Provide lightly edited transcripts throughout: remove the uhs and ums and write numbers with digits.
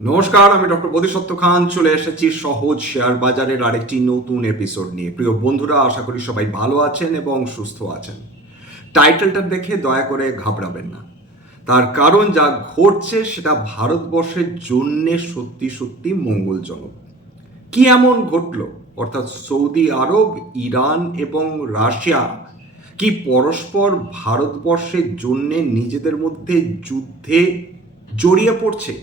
নমস্কার, আমি ডক্টর বোধিসত্ত্ব খান চলে এসেছি সহজ শেয়ার বাজারের আরেকটি নতুন এপিসোড নিয়ে। প্রিয় বন্ধুরা, আশা করি সবাই ভালো আছেন এবং সুস্থ আছেন। টাইটেলটা দেখে দয়া করে ঘাবড়াবেন না, তার কারণ যা ঘটছে সেটা ভারতবর্ষের জন্যে সত্যি সত্যি মঙ্গলজনক। কি এমন ঘটল? অর্থাৎ সৌদি আরব, ইরান এবং রাশিয়া কি পরস্পর ভারতবর্ষের জন্যে নিজেদের মধ্যে যুদ্ধে জড়িয়ে পড়ছে?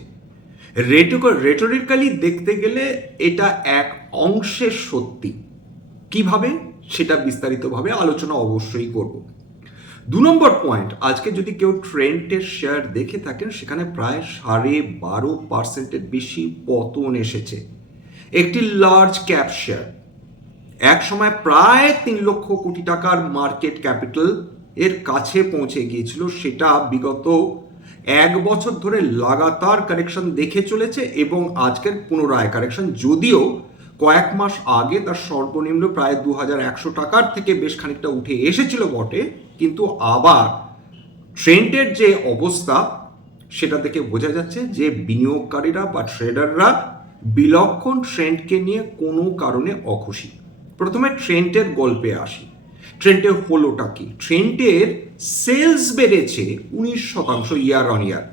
রেটোরিক্যালি দেখতে গেলে এটা এক অংশের সত্যি। কিভাবে সেটা বিস্তারিতভাবে আলোচনা অবশ্যই করব। 2 নম্বর পয়েন্ট, আজকে যদি কেউ ট্রেন্ডের শেয়ার দেখে থাকেন, সেখানে প্রায় 12.5% বেশি পতন এসেছে। একটি লার্জ ক্যাপ শেয়ার এক সময় প্রায় 3 লক্ষ কোটি টাকার মার্কেট ক্যাপিটাল এর কাছে পৌঁছে গিয়েছিল। সেটা বিগত 1 বছর ধরে লাগাতার কারেকশন দেখে চলেছে এবং আজকের পুনরায় কারেকশন, যদিও কয়েক মাস আগে তার সর্বনিম্ন প্রায় 2100 টাকার থেকে বেশ খানিকটা উঠে এসেছিল বটে, কিন্তু আবার ট্রেন্ডের যে অবস্থা সেটা দেখে বোঝা যাচ্ছে যে বিনিয়োগকারীরা বা ট্রেডাররা বিলক্ষণ ট্রেন্ডকে নিয়ে কোনো কারণে অখুশি। প্রথমে ট্রেন্ডের গল্পে আসি। ট্রেন্ডে হলোটা কি? ট্রেন্ডের সেলস বেড়েছে 19% ইয়ার অন ইয়ার,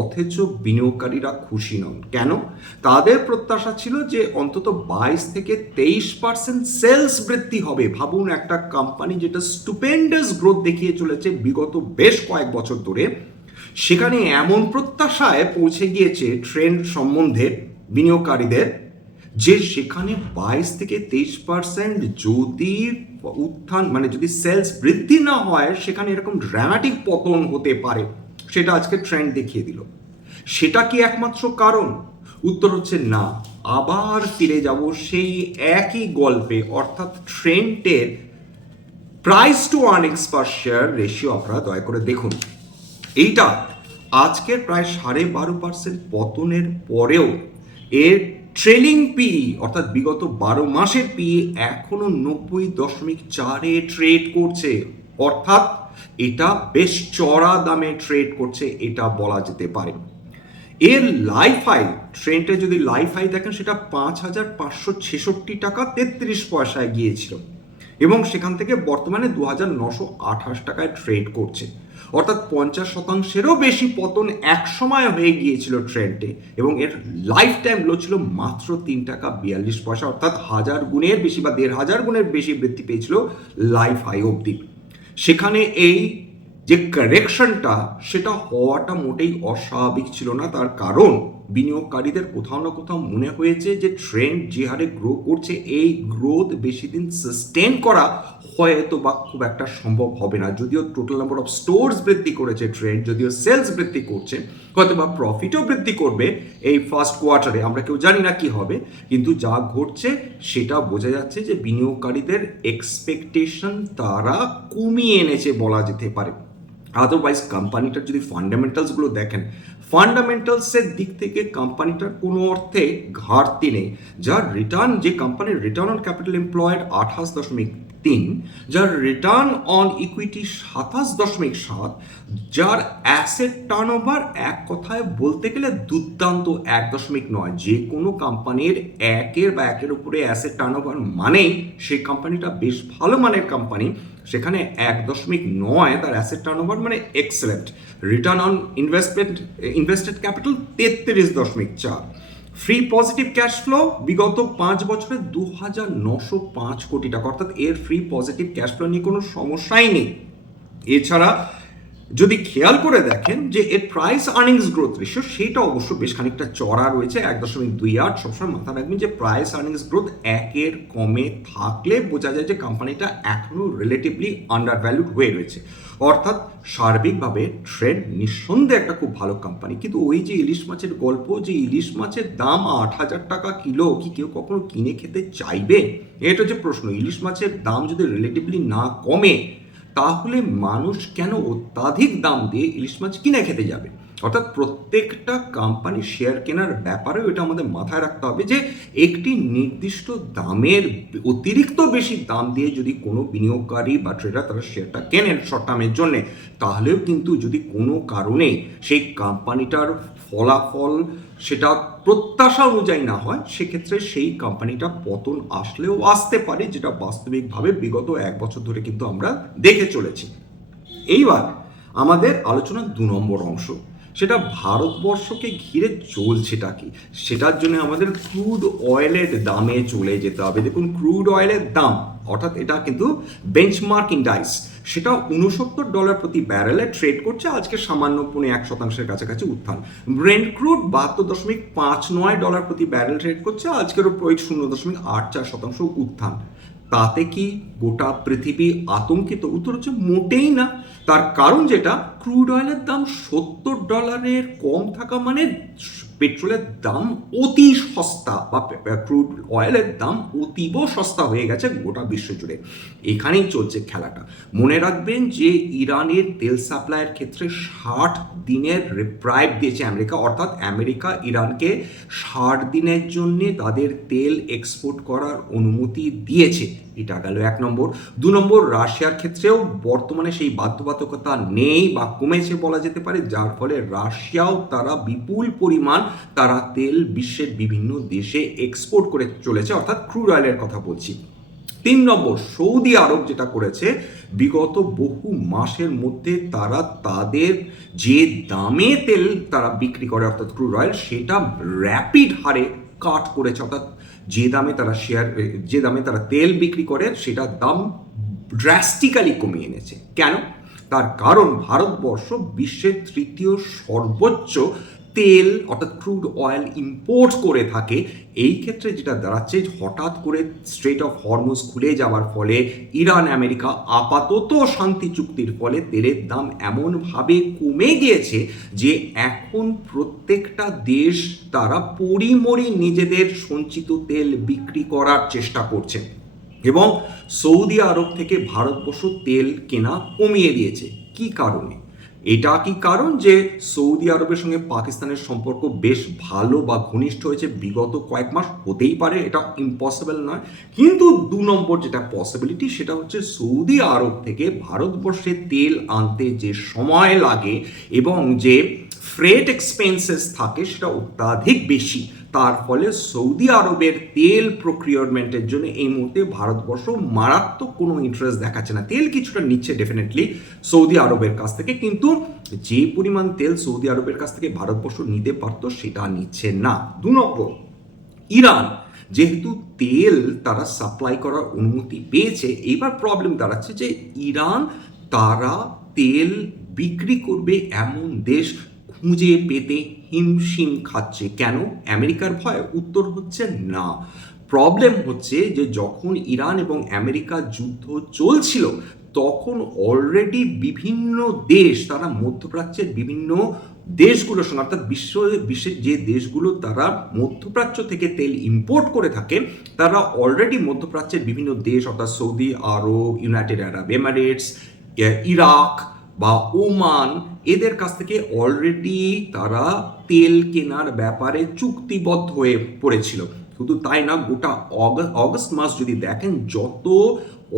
অথচ বিনিয়োগকারীরা খুশি নন। কেন? তাদের প্রত্যাশা ছিল যে অন্তত 22 থেকে 23% সেলস বৃদ্ধি হবে। ভাবুন, একটা কোম্পানি যেটা স্টুপেন্ডাস গ্রোথ দেখিয়ে চলেছে বিগত বেশ কয়েক বছর ধরে, সেখানে এমন প্রত্যাশায় পৌঁছে গিয়েছে ট্রেন্ড সম্বন্ধে বিনিয়োগকারীদের যে সেখানে 22 থেকে 23% যদি উত্থান মানে যদি সেলস বৃদ্ধি না হয়, সেখানে এরকম ড্রামাটিক পতন হতে পারে। সেটা আজকে ট্রেন্ড দেখিয়ে দিল। সেটা কি একমাত্র কারণ? উত্তর হচ্ছে না। আবার ফিরে যাব সেই একই গল্পে, অর্থাৎ ট্রেন্ডের price to earnings per share ratio. আপনারা দয়া করে দেখুন, এইটা আজকের প্রায় 12.5% পতনের পরেও এর ট্রেলিং পি অর্থাৎ বিগত 12 মাসের পি এখনো 90.4-এ ট্রেড করছে। অর্থাৎ এটা বেশ চড়া দামে ট্রেড করছে, এটা বলা যেতে পারে। এর লাইফ হাই, ট্রেন্ডে যদি লাইফ হাই দেখেন, সেটা 5,566 টাকা 33 পয়সায় গিয়েছিল এবং সেখান থেকে বর্তমানে 2,928 টাকায় ট্রেড করছে। অর্থাৎ 50%-এরও বেশি পতন এক সময় হয়ে গিয়েছিল ট্রেন্ডে এবং এর লাইফ টাইম লো ছিল মাত্র 3 টাকা 42 পয়সা, অর্থাৎ 1000 গুণের বেশি বা 1500 গুণের বেশি বৃদ্ধি পেয়েছিল লাইফ হাই অবধি। সেখানে এই যে কারেকশনটা, সেটা হওয়াটা মোটেই অস্বাভাবিক ছিল না। তার কারণ বিনিয়োগকারীদের কোথাও না কোথাও মনে হয়েছে যে ট্রেন্ড যে হারে গ্রো করছে, এই গ্রোথ বেশি দিন সাস্টেন করা হয়তো বা খুব একটা সম্ভব হবে না। যদিও টোটাল নাম্বার অফ স্টোরস বৃদ্ধি করেছে ট্রেন্ড, যদিও সেলস বৃদ্ধি করছে, হয়তো বা প্রফিটও বৃদ্ধি করবে এই ফার্স্ট কোয়ার্টারে, আমরা কেউ জানি না কি হবে, কিন্তু যা ঘটছে সেটা বোঝা যাচ্ছে যে বিনিয়োগকারীদের এক্সপেকটেশন তারা কমিয়ে এনেছে বলা যেতে পারে। আদারওয়াইজ কোম্পানিটার যদি ফান্ডামেন্টালসগুলো দেখেন, ফান্ডামেন্টালসের দিক থেকে কোম্পানিটার কোনো অর্থে ঘাটতি নেই। যার রিটার্ন, যে কোম্পানির রিটার্ন অন ক্যাপিটাল এমপ্লয়েড 28.3, যার রিটার্ন অন ইকুইটি 27.7, যার অ্যাসেট টার্নওভার এক কথায় বলতে গেলে দুর্দান্ত 1.9। যে কোনো কোম্পানির একের উপরে অ্যাসেট টার্নওভার মানেই সেই কোম্পানিটা বেশ ভালো মানের কোম্পানি। সেখানে 1.9 তার অ্যাসেট টার্নওভার মানে excellent. Return on invested capital 33.4। Free positive case flow বিগত 5 বছরে 2,905 কোটি টাকা, অর্থাৎ এর ফ্রি পজিটিভ ক্যাশ ফ্লো নিয়ে কোনো সমস্যাই নেই। এছাড়া যদি খেয়াল করে দেখেন যে এর প্রাইস আর্নিংস গ্রোথ রেশিও, সেটা অবশ্য বেশ খানিকটা চড়া রয়েছে 1.28। সবসময় মাথা রাখবেন যে প্রাইস আর্নিংস গ্রোথ 1-এর কমে থাকলে বোঝা যায় যে কোম্পানিটা এখনো রিলেটিভলি আন্ডার ভ্যালুড হয়ে রয়েছে। অর্থাৎ সার্বিকভাবে ট্রেন্ড নিঃসন্দেহে একটা খুব ভালো কোম্পানি। কিন্তু ওই যে ইলিশ মাছের গল্প, যে ইলিশ মাছের দাম 8,000 টাকা কিলো, কি কেউ কখনো কিনে খেতে চাইবে? এটা হচ্ছে প্রশ্ন। ইলিশ মাছের দাম যদি রিলেটিভলি না কমে, তাহলে মানুষ কেন অত্যাধিক দাম দিয়ে ইলিশ মাছ কিনে খেতে যাবে? অর্থাৎ প্রত্যেকটা কোম্পানি শেয়ার কেনার ব্যাপারেও এটা আমাদের মাথায় রাখতে হবে যে একটি নির্দিষ্ট দামের অতিরিক্ত বেশি দাম দিয়ে যদি কোনো বিনিয়োগকারী বা ট্রেডার তারা শেয়ারটা কেনেন শর্ট টার্মের জন্য, তাহলেও কিন্তু যদি কোনো কারণে সেই কোম্পানিটার ফলাফল সেটা প্রত্যাশা অনুযায়ী না হয়, সেক্ষেত্রে সেই কোম্পানিটা পতন আসলেও আসতে পারে, যেটা বাস্তবিকভাবে বিগত 1 বছর ধরে কিন্তু আমরা দেখে চলেছি। এইবার আমাদের আলোচনার 2 নম্বর অংশ, সেটা ভারতবর্ষকে ঘিরে চলছেটা কি, সেটার জন্য আমাদের ক্রুড অয়েলের দামে চলে যেতে হবে। দেখুন, ক্রুড অয়েলের দাম, অর্থাৎ এটা কিন্তু বেঞ্চমার্ক ইন্ডাইস, সেটা $69 প্রতি ব্যারেলে ট্রেড করছে আজকে সামান্য $1% কাছাকাছি উত্থান। ব্রেন্ট ক্রুড $72.59 প্রতি ব্যারেল ট্রেড করছে, আজকের ওই 0.84% উত্থান। তাতে কি গোটা পৃথিবী আতঙ্কিত? উত্তর হচ্ছে মোটেই না। তার কারণ যেটা, ক্রুড অয়েলের দাম $70 কম থাকা মানে পেট্রোলের দাম অতি সস্তা, বা ক্রুড অয়েলের দাম অতীব সস্তা হয়ে গেছে গোটা বিশ্ব জুড়ে। এখানেই চলছে খেলাটা। মনে রাখবেন যে ইরানের তেল সাপ্লাইয়ের ক্ষেত্রে 60 দিনের রিপ্রাইভ দিয়েছে আমেরিকা, অর্থাৎ আমেরিকা ইরানকে 60 দিনের জন্য তাদের তেল এক্সপোর্ট করার অনুমতি দিয়েছে। এটা গেল 1 নম্বর। 2 নম্বর, রাশিয়ার ক্ষেত্রেও বর্তমানে সেই বাধ্যবাধকতা নেই বা কমেছে বলা যেতে পারে, যার ফলে রাশিয়াও তারা বিপুল পরিমাণ তারা তেল বিশ্বের বিভিন্ন দেশে এক্সপোর্ট করে চলেছে, অর্থাৎ ক্রুড অয়েলের কথা বলছি। 3 নম্বর, সৌদি আরব যেটা করেছে, বিগত বহু মাসের মধ্যে তারা তাদের যে দামে তেল তারা বিক্রি করে অর্থাৎ ক্রুড অয়েল, সেটা র্যাপিড হারে কাট করেছে, অর্থাৎ যে দামে তারা তেল বিক্রি করে সেটার দাম ড্রাস্টিক্যালি কমিয়ে এনেছে। কেন? তার কারণ ভারতবর্ষ বিশ্বের 3য় সর্বোচ্চ তেল অর্থাৎ ক্রুড অয়েল ইম্পোর্ট করে থাকে। এই ক্ষেত্রে যেটা দাঁড়াচ্ছে, হঠাৎ করে স্ট্রেট অফ হরমুজ খুলে যাওয়ার ফলে ইরান আমেরিকা আপাতত শান্তি চুক্তির ফলে তেলের দাম এমনভাবে কমে গিয়েছে যে এখন প্রত্যেকটা দেশ তারা পরিমরি নিজেদের সঞ্চিত তেল বিক্রি করার চেষ্টা করছে, এবং সৌদি আরব থেকে ভারতবর্ষ তেল কেনা কমিয়ে দিয়েছে। কি কারণে? এটা কি কারণ যে সৌদি আরবের সঙ্গে পাকিস্তানের সম্পর্ক বেশ ভালো বা ঘনিষ্ঠ হয়েছে বিগত কয়েক মাস? হতেই পারে, এটা ইম্পসিবল নয়। কিন্তু 2 নম্বর যেটা পসিবিলিটি, সেটা হচ্ছে সৌদি আরব থেকে ভারতবর্ষে তেল আনতে যে সময় লাগে এবং যে ফ্রেট এক্সপেন্সেস থাকে সেটা অত্যাধিক বেশি। তার ফলে সৌদি আরবের তেল প্রক্রিয়রমেন্টের জন্য এই মুহূর্তে ভারতবর্ষ মারাত্মক কোনো ইন্টারেস্ট দেখাচ্ছে না। তেল কিছুটা নিচ্ছে ডেফিনেটলি সৌদি আরবের কাছ থেকে, কিন্তু যে পরিমাণ তেল সৌদি আরবের কাছ থেকে ভারতবর্ষ নিতে পারতো সেটা নিচ্ছে না। 2 নম্বর, ইরান যেহেতু তেল তারা সাপ্লাই করার অনুমতি পেয়েছে, এইবার প্রবলেম দাঁড়াচ্ছে যে ইরান তারা তেল বিক্রি করবে এমন দেশ খুঁজে পেতে হিমশিম খাচ্ছে। কেন? আমেরিকার ভয়? উত্তর হচ্ছে না। প্রবলেম হচ্ছে যে যখন ইরান এবং আমেরিকার যুদ্ধ চলছিল, তখন অলরেডি বিভিন্ন দেশ তারা মধ্যপ্রাচ্যের বিভিন্ন দেশগুলোর সঙ্গে, অর্থাৎ বিশ্বের যে দেশগুলো তারা মধ্যপ্রাচ্য থেকে তেল ইম্পোর্ট করে থাকে, তারা অলরেডি মধ্যপ্রাচ্যের বিভিন্ন দেশ অর্থাৎ সৌদি আরব, ইউনাইটেড আরব এমিরেটস, ইরাক বা ওমান, এদের কাছ থেকে অলরেডি তারা তেল কেনার ব্যাপারে চুক্তিবদ্ধ হয়ে পড়েছিল। শুধু তাই না, গোটা অগস্ট মাস যদি দেখেন, যত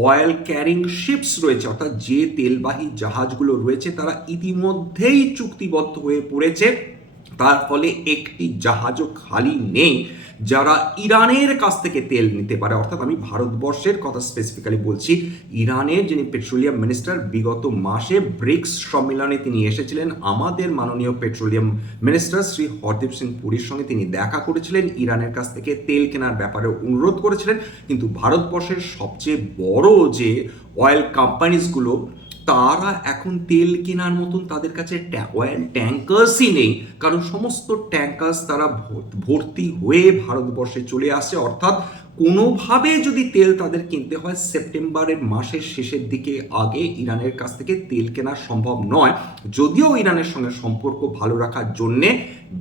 অয়েল ক্যারিং শিপস রয়েছে অর্থাৎ যে তেলবাহী জাহাজগুলো রয়েছে, তারা ইতিমধ্যেই চুক্তিবদ্ধ হয়ে পড়েছে। তার ফলে একটি জাহাজও খালি নেই যারা ইরানের কাছ থেকে তেল নিতে পারে। অর্থাৎ আমি ভারতবর্ষের কথা স্পেসিফিক্যালি বলছি। ইরানের যিনি পেট্রোলিয়াম মিনিস্টার, বিগত মাসে ব্রিক্স সম্মেলনে তিনি এসেছিলেন, আমাদের মাননীয় পেট্রোলিয়াম মিনিস্টার শ্রী হরদীপ সিং পুরীর সঙ্গে তিনি দেখা করেছিলেন, ইরানের কাছ থেকে তেল কেনার ব্যাপারে অনুরোধ করেছিলেন। কিন্তু ভারতবর্ষের সবচেয়ে বড় যে অয়েল কোম্পানিজগুলো, তারা এখন তেল কেনার মতন তাদের কাছে অয়েল ট্যাঙ্কার্সই নেই, কারণ সমস্ত ট্যাঙ্কার্স তারা ভর্তি হয়ে ভারতবর্ষে চলে আসছে। অর্থাৎ কোনোভাবে যদি তেল তাদের কিনতে হয়, সেপ্টেম্বরের মাসের শেষের দিকে আগে ইরানের কাছ থেকে তেল কেনা সম্ভব নয়। যদিও ইরানের সঙ্গে সম্পর্ক ভালো রাখার জন্যে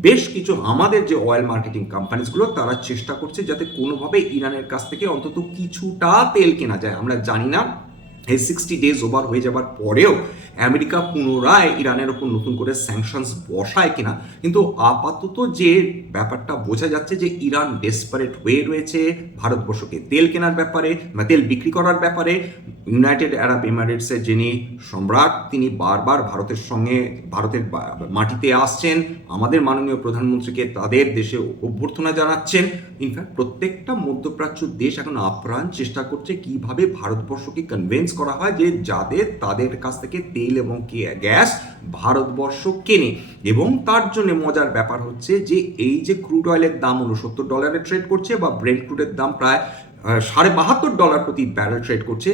বেশ কিছু আমাদের যে অয়েল মার্কেটিং কোম্পানিজগুলো তারা চেষ্টা করছে যাতে কোনোভাবে ইরানের কাছ থেকে অন্তত কিছুটা তেল কেনা যায়। আমরা জানি না এই 60 ডেজ ওভার হয়ে যাবার পরেও আমেরিকা পুনরায় ইরানের ওপর নতুন করে স্যাংশনস বসায় কিনা, কিন্তু আপাতত যে ব্যাপারটা বোঝা যাচ্ছে যে ইরান ডেসপারেট হয়ে রয়েছে ভারতবর্ষকে তেল কেনার ব্যাপারে বা তেল বিক্রি করার ব্যাপারে। ইউনাইটেড আরব এমিরেটসের যিনি সম্রাট তিনি বারবার ভারতের মাটিতে আসছেন, আমাদের মাননীয় প্রধানমন্ত্রীকে তাদের দেশে অভ্যর্থনা জানাচ্ছেন। ইনফ্যাক্ট প্রত্যেকটা মধ্যপ্রাচ্য দেশ এখন আপ্রাণ চেষ্টা করছে কিভাবে ভারতবর্ষকে কনভিন্স করা হয় যে তাদের কাছ থেকে তেল এবং গ্যাস ভারতবর্ষ কেনে। এবং তার জন্য মজার ব্যাপার হচ্ছে যে এই যে ক্রুড অয়েলের দাম $69 ট্রেড করছে বা ব্রেন্ট ক্রুডের দাম প্রায় $72.5 প্রতি ব্যারেল ট্রেড করছে,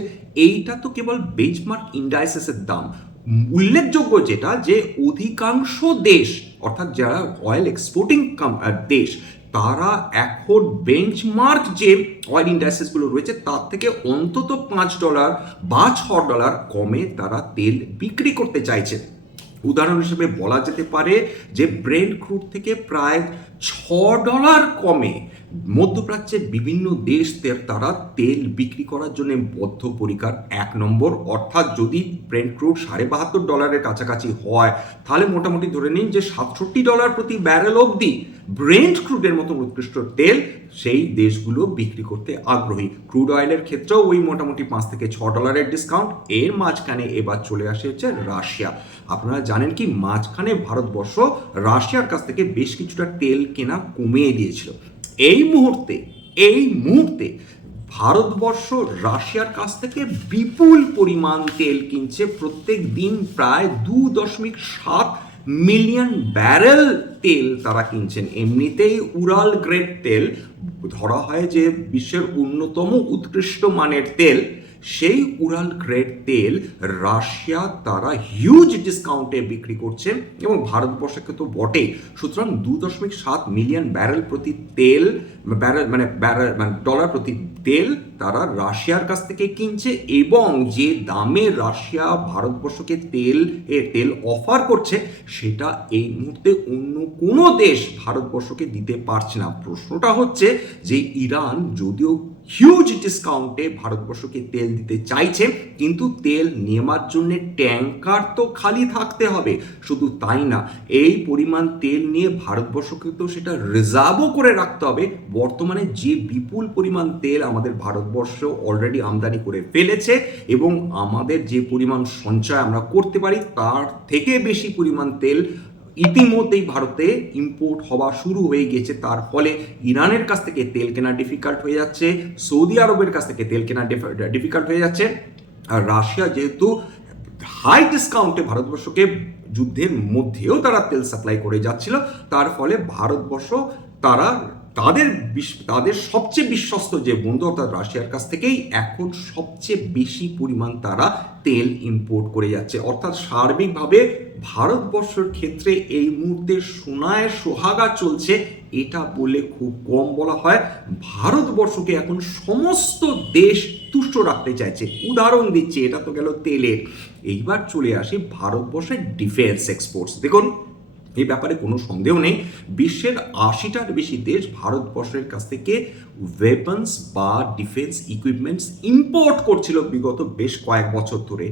এইটা তো কেবল বেঞ্চমার্ক ইন্ডাইসেসের দাম। উল্লেখযোগ্য যেটা যে অধিকাংশ দেশ অর্থাৎ যারা অয়েল এক্সপোর্টিং দেশ তারা এখন বেঞ্চমার্ক যে অয়েল ইন্ডাস্ট্রিজগুলো রয়েছে তার থেকে অন্তত $5 বা $6 কমে তারা তেল বিক্রি করতে চাইছে। উদাহরণ হিসেবে বলা যেতে পারে যে ব্রেন্ট ক্রুড থেকে প্রায় $6 কমে মধ্যপ্রাচ্যের বিভিন্ন দেশ তারা তেল বিক্রি করার জন্য বদ্ধপরিকর। 1 নম্বর, অর্থাৎ যদি ব্রেন্ট ক্রুড $72.5 কাছাকাছি হয় তাহলে মোটামুটি ধরে নিন যে $67 প্রতি ব্যারেল অবধি ব্রেন্ট ক্রুডের মতো উৎকৃষ্ট তেল সেই দেশগুলো বিক্রি করতে আগ্রহী। ক্রুড অয়েলের ক্ষেত্রেও ওই মোটামুটি $5 থেকে $6 ডিসকাউন্ট। এর মাঝখানে এবার চলে আসে হচ্ছে রাশিয়া। আপনারা জানেন কি মাঝখানে ভারতবর্ষ রাশিয়ার কাছ থেকে বেশ কিছুটা তেল কেনা কমিয়ে দিয়েছিল। এই মুহূর্তে ভারতবর্ষ রাশিয়ার কাছ থেকে বিপুল পরিমাণ তেল কিনছে। প্রত্যেক দিন প্রায় 2.7 মিলিয়ন ব্যারেল তেল তারা কিনছেন। এমনিতেই উরাল গ্রেড তেল ধরা হয় যে বিশ্বের অন্যতম উৎকৃষ্ট মানের তেল, সেই উরাল গ্রেড তেল রাশিয়া তারা হিউজ ডিসকাউন্টে বিক্রি করছে এবং ভারতবর্ষকে তো বটেই। সুতরাং 2.7 মিলিয়ন ব্যারেল প্রতি তেল ডলার প্রতি তেল তারা রাশিয়ার কাছ থেকে কিনছে এবং যে দামে রাশিয়া ভারতবর্ষকে তেল অফার করছে সেটা এই মুহূর্তে অন্য কোনো দেশ ভারতবর্ষকে দিতে পারছে না। প্রশ্নটা হচ্ছে যে ইরান যদিও হিউজ ডিসকাউন্টে ভারতবর্ষকে তেল দিতে চাইছে, কিন্তু তেল নেওয়ার জন্য ট্যাঙ্কার তো খালি থাকতে হবে। শুধু তাই না, এই পরিমাণ তেল নিয়ে ভারতবর্ষকে তো সেটা রিজার্ভও করে রাখতে হবে। বর্তমানে যে বিপুল পরিমাণ তেল আমাদের ভারতবর্ষ অলরেডি আমদানি করে ফেলেছে এবং আমাদের যে পরিমাণ সঞ্চয় আমরা করতে পারি তার থেকে বেশি পরিমাণ তেল ইতিমধ্যেই ভারতে ইম্পোর্ট হওয়া শুরু হয়ে গেছে। তার ফলে ইরানের কাছ থেকে তেল কেনা ডিফিকাল্ট হয়ে যাচ্ছে, সৌদি আরবের কাছ থেকে তেল কেনা ডিফিকাল্ট হয়ে যাচ্ছে। আর রাশিয়া যেহেতু হাই ডিসকাউন্টে ভারতবর্ষকে যুদ্ধের মধ্যেও তারা তেল সাপ্লাই করে যাচ্ছিল, তার ফলে ভারতবর্ষ তাদের সবচেয়ে বিশ্বস্ত যে বন্ধু অর্থাৎ রাশিয়ার কাছ থেকেই এখন সবচেয়ে বেশি পরিমাণ তারা তেল ইম্পোর্ট করে যাচ্ছে। অর্থাৎ সার্বিকভাবে ভারতবর্ষের ক্ষেত্রে এই মুহূর্তে সোনায় সোহাগা চলছে, এটা বলে খুব কম বলা হয়। ভারতবর্ষকে এখন সমস্ত দেশ তুষ্ট রাখতে চাইছে। উদাহরণ দিচ্ছি, এটা তো গেল তেলের, এইবার চলে আসি ভারতবর্ষের ডিফেন্স এক্সপোর্টস। দেখুন এই ব্যাপারে কোনো সন্দেহ নেই, বিশ্বের 80টার বেশি দেশ ভারতবর্ষের কাছ থেকে ওয়েপন্স বা ডিফেন্স ইকুইপমেন্টস ইম্পোর্ট করছিল বিগত বেশ কয়েক বছর ধরে।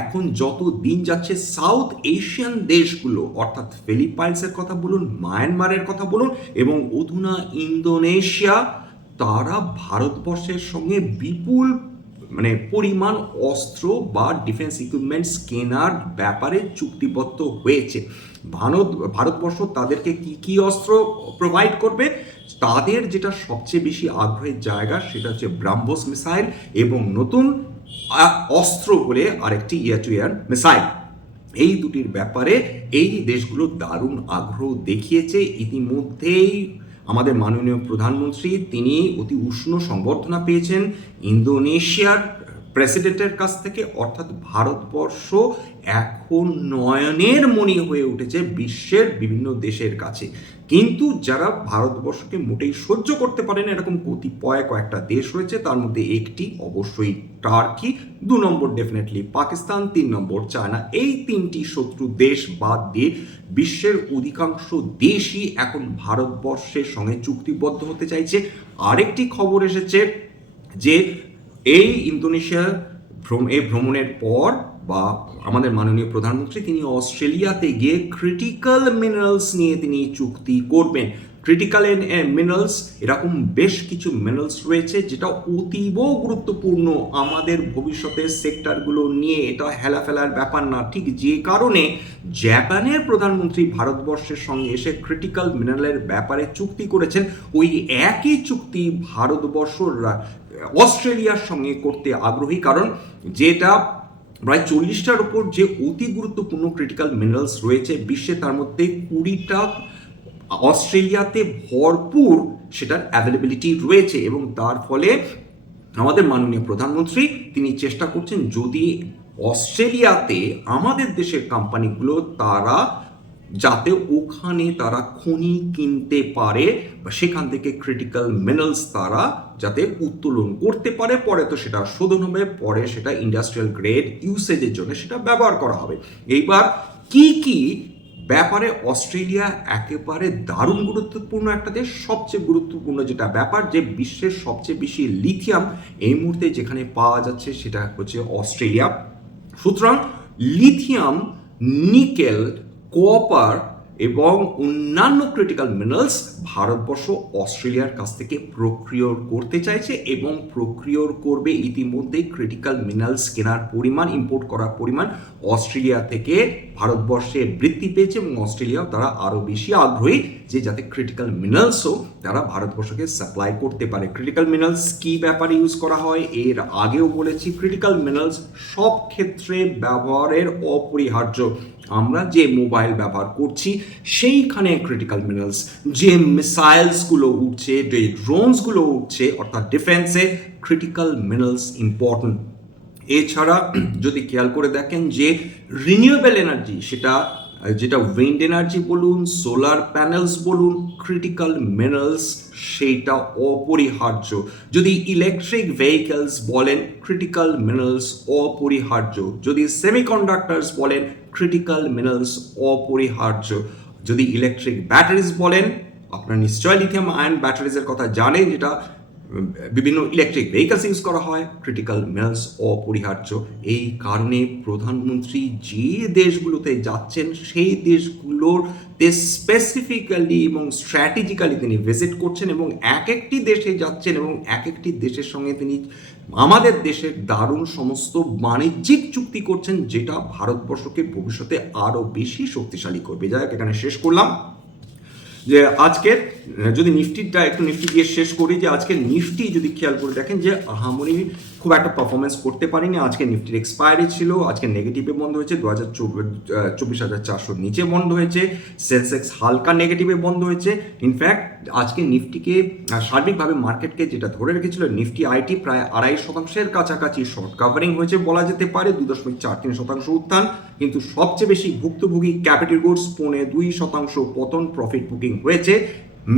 এখন যত দিন যাচ্ছে সাউথ এশিয়ান দেশগুলো অর্থাৎ ফিলিপাইন্সের কথা বলুন, মায়ানমারের কথা বলুন এবং অধুনা ইন্দোনেশিয়া, তারা ভারতবর্ষের সঙ্গে বিপুল পরিমাণ অস্ত্র বা ডিফেন্স ইকুইপমেন্টস কেনার ব্যাপারে চুক্তিবদ্ধ হয়েছে। ভারতবর্ষ তাদেরকে কি অস্ত্র প্রোভাইড করবে, তাদের যেটা সবচেয়ে বেশি আগ্রহের জায়গা সেটা হচ্ছে ব্রাহ্মোস মিসাইল এবং নতুন অস্ত্র বলে আরেকটি এয়ার টু এয়ার মিসাইল। এই দুটির ব্যাপারে এই দেশগুলো দারুণ আগ্রহ দেখিয়েছে। ইতিমধ্যেই আমাদের মাননীয় প্রধানমন্ত্রী তিনি অতি উষ্ণ সংবর্ধনা পেয়েছেন ইন্দোনেশিয়ার প্রেসিডেন্টের কাছ থেকে। অর্থাৎ ভারতবর্ষ এখন নয়নের মণি হয়ে উঠেছে বিশ্বের বিভিন্ন দেশের কাছে। কিন্তু যারা ভারতবর্ষকে মোটেই সহ্য করতে পারে না এরকম কয়েকটা দেশ রয়েছে, তার মধ্যে একটি অবশ্যই টার্কি, 2 নম্বর ডেফিনেটলি পাকিস্তান, 3 নম্বর চায়না। এই 3টি শত্রু দেশ বাদ দিয়ে বিশ্বের অধিকাংশ দেশই এখন ভারতবর্ষের সঙ্গে চুক্তিবদ্ধ হতে চাইছে। আরেকটি খবর এসেছে যে এই ইন্দোনেশিয়ার এই ভ্রমণের পর বা আমাদের মাননীয় প্রধানমন্ত্রী তিনি অস্ট্রেলিয়াতে গিয়ে ক্রিটিক্যাল মিনারেলস নিয়ে তিনি চুক্তি করবেন। ক্রিটিক্যাল মিনারেলস, এরকম বেশ কিছু মিনারেলস রয়েছে যেটা অতীব গুরুত্বপূর্ণ আমাদের ভবিষ্যতের সেক্টরগুলো নিয়ে। এটা হেলাফেলার ব্যাপার না। ঠিক যে কারণে জাপানের প্রধানমন্ত্রী ভারতবর্ষের সঙ্গে এসে ক্রিটিক্যাল মিনারেলের ব্যাপারে চুক্তি করেছেন, ওই একই চুক্তি ভারতবর্ষ অস্ট্রেলিয়ার সঙ্গে করতে আগ্রহী। কারণ যেটা প্রায় 40টার উপর যে অতি গুরুত্বপূর্ণ ক্রিটিক্যাল মিনারেলস রয়েছে বিশ্বে, তার মধ্যে 20টা অস্ট্রেলিয়াতে ভরপুর সেটার অ্যাভেলেবিলিটি রয়েছে। এবং তার ফলে আমাদের মাননীয় প্রধানমন্ত্রী তিনি চেষ্টা করছেন যদি অস্ট্রেলিয়াতে আমাদের দেশের কোম্পানিগুলো তারা যাতে ওখানে তারা খনি কিনতে পারে বা সেখান থেকে ক্রিটিক্যাল মিনারেলস তারা যাতে উত্তোলন করতে পারে, পরে তো সেটা শোধন হবে, পরে সেটা ইন্ডাস্ট্রিয়াল গ্রেড ইউসেজের জন্য সেটা ব্যবহার করা হবে। এইবার কি কি ব্যাপারে অস্ট্রেলিয়া একেবারে দারুণ গুরুত্বপূর্ণ একটা দেশ। সবচেয়ে গুরুত্বপূর্ণ যেটা ব্যাপার, যে বিশ্বের সবচেয়ে বেশি লিথিয়াম এই মুহূর্তে যেখানে পাওয়া যাচ্ছে সেটা হচ্ছে অস্ট্রেলিয়া। সুতরাং লিথিয়াম, নিকেল, কপার এবং অন্যান্য ক্রিটিক্যাল মিনারেলস ভারতবর্ষ অস্ট্রেলিয়ার কাছ থেকে প্রক্রিয়র করতে চাইছে এবং প্রক্রিয়র করবে। ইতিমধ্যেই ক্রিটিক্যাল মিনারেলস কেনার পরিমাণ, ইম্পোর্ট করার পরিমাণ অস্ট্রেলিয়া থেকে ভারতবর্ষে বৃদ্ধি পেয়েছে এবং অস্ট্রেলিয়াও তারা আরও বেশি আগ্রহী যে যাতে ক্রিটিক্যাল মিনারেলসও তারা ভারতবর্ষকে সাপ্লাই করতে পারে। ক্রিটিক্যাল মিনারেলস কী ব্যাপারে ইউজ করা হয় এর আগেও বলেছি। ক্রিটিক্যাল মিনারেলস সব ক্ষেত্রে ব্যবহারের অপরিহার্য। আমরা যে মোবাইল ব্যবহার করছি সেইখানে ক্রিটিক্যাল মিনারেলস, যে মিসাইলসগুলো উঠছে, যে ড্রোনসগুলো উঠছে অর্থাৎ ডিফেন্সে, ক্রিটিক্যাল মিনারেলস ইম্পর্টেন্ট। এছাড়া যদি খেয়াল করে দেখেন যে রিনিউয়েবল এনার্জি, যেটা উইন্ড এনার্জি বলুন, সোলার প্যানেলস বলুন, ক্রিটিক্যাল মিনারেলস সেইটা অপরিহার্য। যদি ইলেকট্রিক ভেহিকলস বলেন, ক্রিটিক্যাল মিনারেলস অপরিহার্য। যদি সেমিকন্ডাক্টরস বলেন, ক্রিটিক্যাল মিনারেলস অপরিহার্য। যদি ইলেকট্রিক ব্যাটারিজ বলেন, আপনারা নিশ্চয়ই লিথিয়াম আয়ন ব্যাটারিজের কথা জানেন, যেটা বিভিন্ন ইলেকট্রিক ভেহিকলস ইউজ করা হয়, ক্রিটিক্যাল মিনারেলস অপরিহার্য। এই কারণে প্রধানমন্ত্রী যে দেশগুলোতে যাচ্ছেন সেই দেশগুলোতে স্পেসিফিক্যালি এবং স্ট্র্যাটেজিক্যালি তিনি ভিজিট করছেন এবং এক একটি দেশে যাচ্ছেন এবং এক একটি দেশের সঙ্গে তিনি আমাদের দেশের দারুণ সমস্ত বাণিজ্যিক চুক্তি করছেন, যেটা ভারতবর্ষকে ভবিষ্যতে আরও বেশি শক্তিশালী করবে। যাই হোক, এখানে শেষ করলাম। যে আজকের যদি নিফটিটা একটু নিফটি দিয়ে শেষ করি, যে আজকের নিফটি যদি খেয়াল করে দেখেন যে আহামরি খুব একটা পারফরমেন্স করতে পারিনি। আজকে নিফটির এক্সপায়ারি ছিল, আজকে নেগেটিভে বন্ধ হয়েছে, 24,400 নিচে বন্ধ হয়েছে। সেন্সেক্স হালকা নেগেটিভে বন্ধ হয়েছে। ইনফ্যাক্ট আজকে নিফটিকে সার্বিকভাবে মার্কেটকে যেটা ধরে রেখেছিল নিফটি আইটি প্রায় 2.5%-এর কাছাকাছি শর্ট কাভারিং হয়েছে বলা যেতে পারে, 2.43% উত্থান। কিন্তু সবচেয়ে বেশি ভুক্তভোগী ক্যাপিটাল গুডস 2.5% পতন, প্রফিট বুকিং হয়েছে।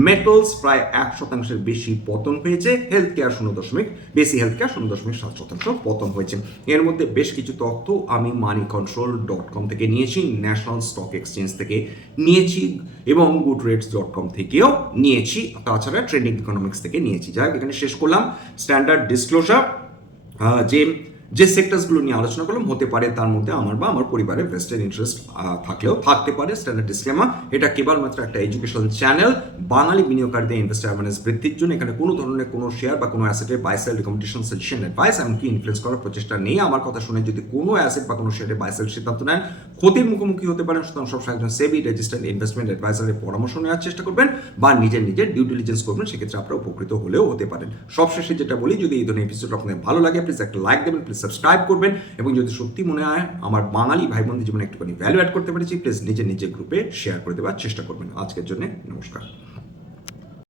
মেটালস প্রায় 1% বেশি পতন হয়েছে। হেলথ কেয়ার 0.7% পতন হয়েছে। এর মধ্যে বেশ কিছু তথ্য আমি moneycontrol.com থেকে নিয়েছি, ন্যাশনাল স্টক এক্সচেঞ্জ থেকে নিয়েছি এবং goodreads.com থেকেও নিয়েছি, তাছাড়া ট্রেন্ডিং ইকোনমিক্স থেকে নিয়েছি। যাই হোক, এখানে শেষ করলাম। স্ট্যান্ডার্ড ডিসক্লোজার, যে সেক্টরসগুলো নিয়ে আলোচনা করলাম, হতে পারে তার মধ্যে আমার বা আমার পরিবারের ভেস্টেড ইন্টারেস্ট থাকলেও থাকতে পারে। স্ট্যান্ডার্ড ডিসক্লেমার, এটা কেবলমাত্র একটা এডুকেশনাল চ্যানেল বাঙালি বিনিয়োগকারীদের ইনভেস্টার অ্যাওয়ারনেস বৃদ্ধির জন্য। এখানে কোনো ধরনের কোনো শেয়ার বা কোনো অ্যাসেটের buy sell recommendation, suggestion, advice এমনকি ইনফ্লুয়েন্স করার প্রচেষ্টা নেই। আমার কথা শুনে যদি কোনো অ্যাসেট বা কোনো শেয়ারে বাই সেল সিদ্ধান্ত নেন, ক্ষতির মুখোমুখি হতে পারেন। সুতরাং সবসময় একজন সেবি রেজিস্টার্ড ইনভেস্টমেন্ট অ্যাডভাইজারের পরামর্শ নেওয়ার চেষ্টা করবেন বা নিজের ডিউ ডিলিজেন্স করবেন, সেক্ষেত্রে আপনারা উপকৃত হলেও হতে পারেন। সবশেষে যেটা বলি, যদি এই ধরনের এপিসোড আপনাদের ভালো লাগে প্লিজ একটা লাইক দেবেন, প্লিজ সাবস্ক্রাইব করবেন এবং যদি সত্যি মনে হয় আমার বাঙালি ভাই বোনদের জীবনে একটুখানি ভ্যালু অ্যাড করতে পেরেছি, প্লিজ নিজের গ্রুপে শেয়ার করে দেওয়ার চেষ্টা করবেন। আজকের জন্য নমস্কার।